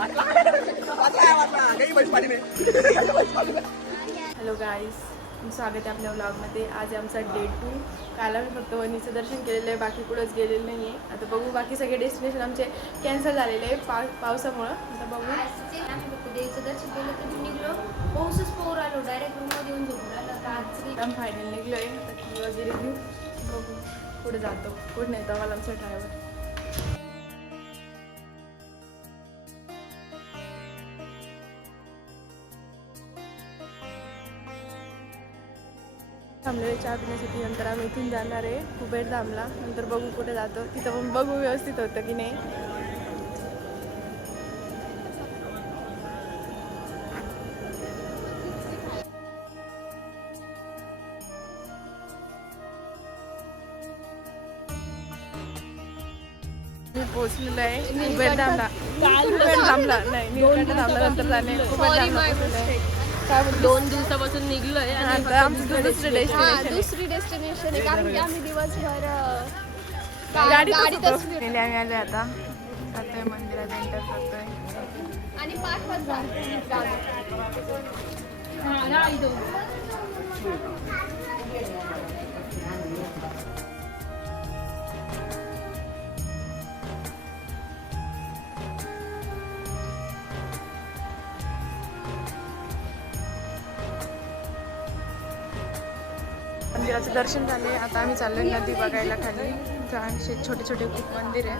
Hello गाईस, स्वागत आहे आपल्या व्लॉगमध्ये. आज आमचा डे 2. काल आम्ही फक्त वणीचं दर्शन केलेलं आहे, बाकी कुठंच गेलेलं नाही आहे. आता बघू, बाकी सगळे डेस्टिनेशन आमचे कॅन्सल झालेले आहे पावसामुळं. आता बघू. आम्ही फक्त देवीचं दर्शन केलं तर निघलो, पाऊसच पोर आलो, डायरेक्ट रूममध्ये येऊन झोपून राहिलो. आता आज आम्ही फायनल निघलो आहे. आता की वगैरे घेऊ, बघू कुठे जातो, कुठे नाही तर मला आमचा ड्रायव्हर. थांबलेले चहा पिण्यासाठी. नंतर आम्ही इथून जाणार आहे कुबेर धामला. नंतर बघू कुठे जातो, तिथं पण बघू व्यवस्थित होतं की नाही. मी पोहोचलेलो आहे कुबेर धामला. कुबेर धामला नाही, नीलकंठ धामला नंतर जाणे. कुबेर धामला पोहोचलेलो आहे. 2 दिवसापासून निघलोय आणि आता आमचं दुसरं डेस्टिनेशन. दुसरी डेस्टिनेशन आहे, कारण की आम्ही दिवसभर गाडीतच गाडीतच होतो. फिरलो. गेले आम्ही आले आता जातोय मंदिरात एंटर करतोय. आणि 5 वाजता मंदिराचं दर्शन झाले. आता आम्ही चाललोय नदी बघायला खाली. असे छोटे छोटे खूप मंदिर आहे.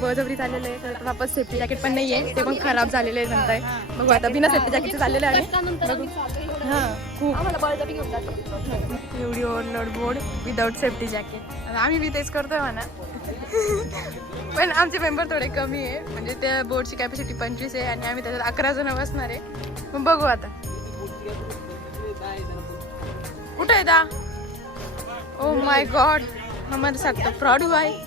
बळजबरी चाललेलं आहे. तर वापस सेफ्टी जॅकेट पण नाही आहे, ते पण खराब झालेले आहे म्हणताय. बघू आता बिना सेफ्टी जॅकेटचं चाललेलं आहे. हां, खूप आम्हाला बळजबरी घेऊन जातो. एवढी overload board without safety jacket. आम्ही बी तेच करतोय म्हणा. पण आमचे मेंबर थोडे कमी आहे, म्हणजे त्या बोर्डची कॅपॅसिटी 25 आहे आणि आम्ही त्याच्यात 11 जण बसणार आहे. मग बघू आता कुठं आहे दा. ओ माय गॉड, हमारे साथ तो फ्रॉड हुआ है.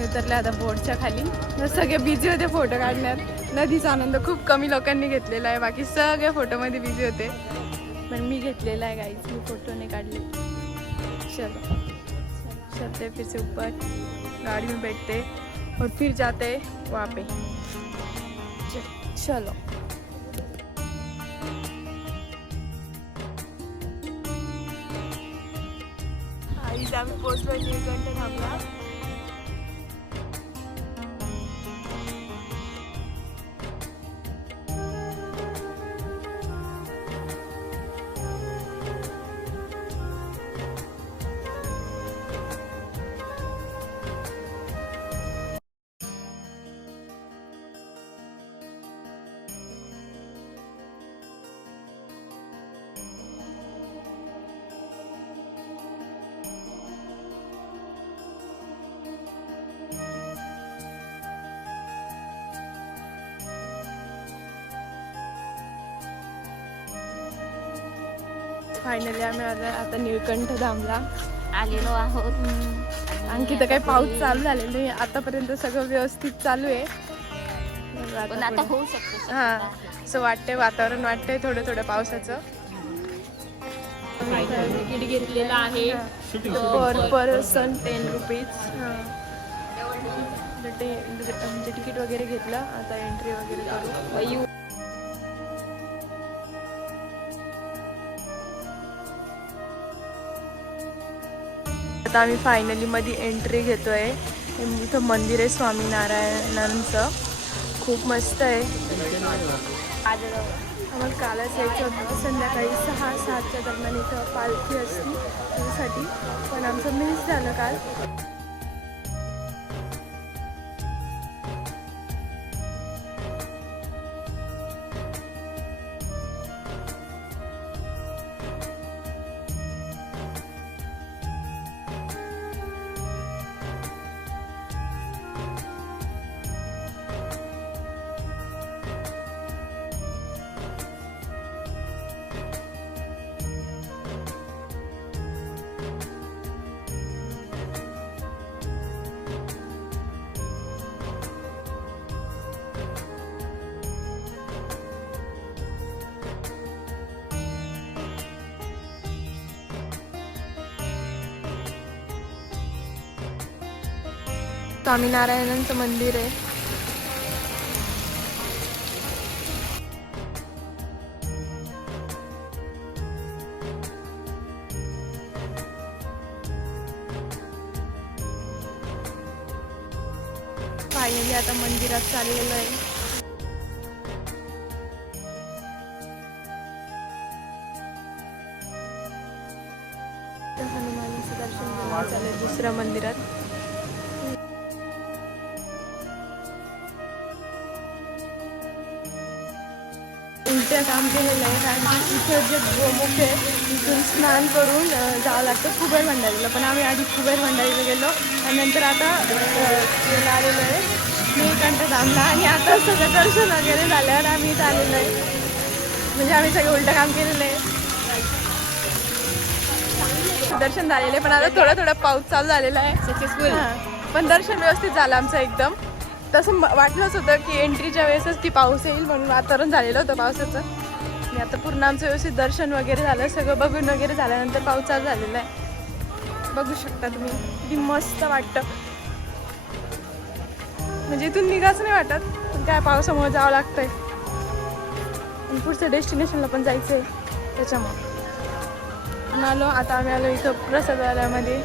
उतरले आता बोटच्या खाली. सगळे बिझी होते फोटो काढण्यात. नदीचा आनंद खूप कमी लोकांनी घेतलेला आहे, बाकी सगळे फोटोमध्ये बिझी होते. पण मी घेतलेला आहे गाईज, मी फोटो नाही काढले. चलो चलते फिर से ऊपर, गाड़ी में बैठते और फिर जाते वहाँ पे. चलो आईज आम्ही पोचलो नीलकंठ धामला. फायनली आम्ही आता नीलकंठ धामला आलेलो आहोत. आणखी तर काही पाऊस चालू झालेला नाही आतापर्यंत, सगळं व्यवस्थित चालू आहे. पण आता होऊ शकतो. हां, असं वाटतंय, वातावरण वाटतंय थोडं थोडं पावसाचं. तिकीट घेतलेलं आहे पर पर्सन 10 रुपीज. म्हणजे तिकीट वगैरे घेतलं. आता एंट्री वगैरे करू. आता आम्ही फायनली मध्ये एंट्री घेतोय. इथं मंदिर आहे स्वामीनारायणांचं, खूप मस्त आहे. आम्हाला कालच यायचं होतं, संध्याकाळी 6-7च्या दरम्यान इथं पालखी असती त्यासाठी, पण आमचं मिस झालं काल. स्वामीनारायणांचं मंदिर आहे. फायनली आता मंदिरात चाललेलं आहे. हनुमानाचं दर्शन घेऊन चाललंय दुसऱ्या मंदिरात. उलट्या काम केलेलं आहे कारण इथं जे गोमुख आहे तिथून स्नान करून जावं लागतं कुबेर भंडारीला. पण आम्ही आधी कुबेर भंडारीला गेलो आणि नंतर आता याला आलेलो आहे नीलकंठधामला. आणि आता सगळं दर्शन वगैरे झाल्यावर आम्ही इथं आलेलो आहे. म्हणजे आम्ही सगळं उलटं काम केलेलं आहे. दर्शन झालेलं आहे पण आता थोडा थोडा पाऊस चालू झालेला आहे. सक्सेसफुल. पण दर्शन व्यवस्थित झालं आमचं एकदम. तसं वाटलंच होतं की एंट्रीच्या वेळेसच की पाऊस येईल म्हणून वातावरण झालेलं होतं पावसाचं. आणि आता पूर्ण आमचं व्यवस्थित दर्शन वगैरे झालं. सगळं बघून वगैरे झाल्यानंतर पाऊस चालू झालेला आहे. बघू शकता तुम्ही किती मस्त वाटतं. म्हणजे इथून निघाच नाही वाटत पण काय पावसामुळे जावं लागतंय. आणि पुढच्या डेस्टिनेशनला पण जायचं आहे त्याच्यामुळे आलो. आता आम्ही आलो इथं प्रसादालयामध्ये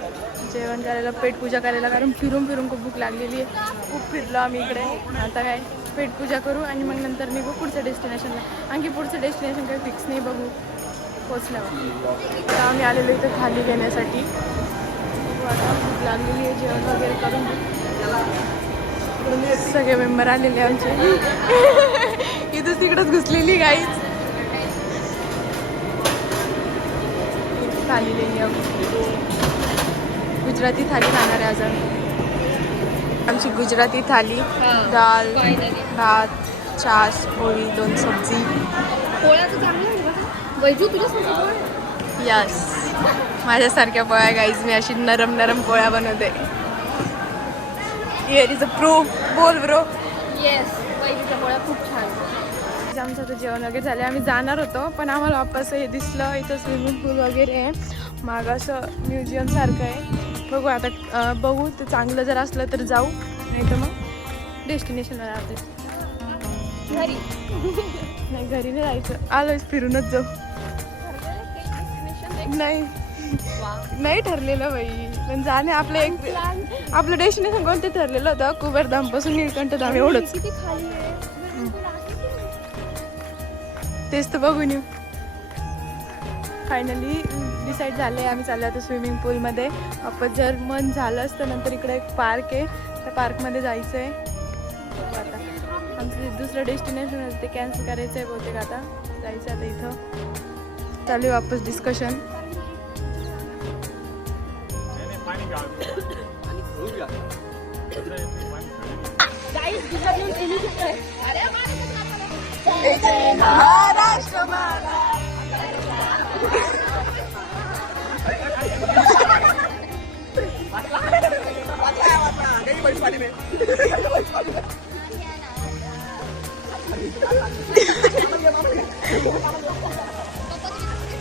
जेवण करायला, पेटपूजा करायला. कारण फिरून फिरून खूप भूक लागलेली आहे. खूप फिरलो आम्ही इकडे. आता काय पेटपूजा करू आणि मग नंतर निघू पुढच्या डेस्टिनेशनला. आणखी पुढचं डेस्टिनेशन काही फिक्स नाही, बघू पोचल्यावर. आता आम्ही आलेलो इथं थाली घेण्यासाठी. आता भूक लागलेली आहे, जेवण वगैरे करून सगळे मेंबर आलेले आमचे. इथंच तिकडंच घुसलेली गाईच. थाली लेंगे आम्ही. गुजराती थाली खाणार आहे आज आम्ही. आमची गुजराती थाली दाल, भात, छास, पोळी, 2 सब्जी. पोळ्याचं चांगलं आहे बघा. वैजू तुझ्यासाठी यस, माझ्यासारख्या पोळ्या गाईज. मी अशी नरम नरम पोळ्या बनवते. Here is a proof. बोल ब्रो. येस, वैजूच्या पोळ्या खूप छान. आमचं आता जेवण वगैरे झाले. आम्ही जाणार होतो पण आम्हाला वापस हे दिसलं इथं स्विमिंग पूल वगैरे आहे. मागं असं म्युझियम सारखं आहे. बघू आता बघू तर चांगलं जर असलं तर जाऊ, नाही तर मग डेस्टिनेशनला राहते. घरी नाही घरी नाही जायचं. आलोय फिरूनच जाऊ. नाही नाही ठरलेलं बाई. पण जाणे आपलं एक आपलं डेस्टिनेशन कोणते ठरलेलं होतं. कुबेरधामपासून नीलकंठधाम एवढंच. तेच तर बघून येऊ. फायनली डिसाईड झालं आहे. आम्ही चाललो आता स्विमिंग पूलमध्ये. आपण जर मन झालं असतं नंतर इकडे एक पार्क आहे, त्या पार्कमध्ये जायचं आहे. आता आमचं दुसरं डेस्टिनेशन आहे ते कॅन्सल करायचं आहे बहुतेक. आता जायचं आता इथं चालू आहे वापस डिस्कशन.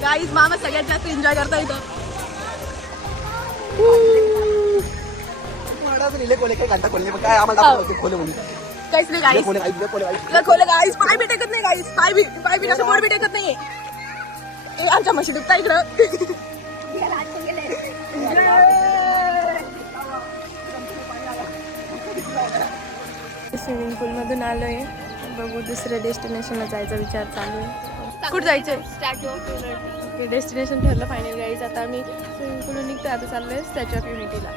गाईज मामा सगळ्यात जास्त एन्जॉय करता इथं. काहीच नाही गाईज. खोले गाईज. पाय बी टेकत नाही गाईज. पाय बी असं बोट बी टेकत नाही. आमच्या म्हशी दुखता इकडं. स्विमिंग पूल मधून आलोय. बघू दुसऱ्या डेस्टिनेशनला जायचा विचार चालू आहे. कुठं जायचंय? Statue of unity. डेस्टिनेशन ठरलं फायनल गाईज. आता आम्ही स्विमिंग पूल निघतोय. आता चाललोय स्टॅच्यू ऑफ युनिटीला.